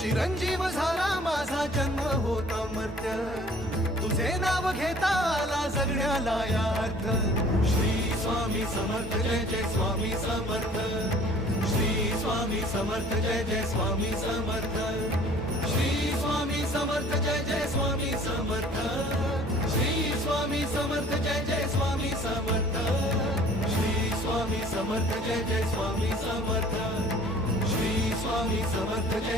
चिरंजीव झाला माझा जन्म होता मर्त्य, तुझे नाव घेता आला जगण्याला यार्थ. श्री स्वामी समर्थ जय जय स्वामी समर्थ. श्री स्वामी समर्थ जय जय स्वामी समर्थ. श्री स्वामी समर्थ जय जय स्वामी समर्थ. श्री स्वामी समर्थ जय जय स्वामी समर्थ. श्री स्वामी समर्थ जय जय स्वामी समर्थ. श्री स्वामी समर्थ जय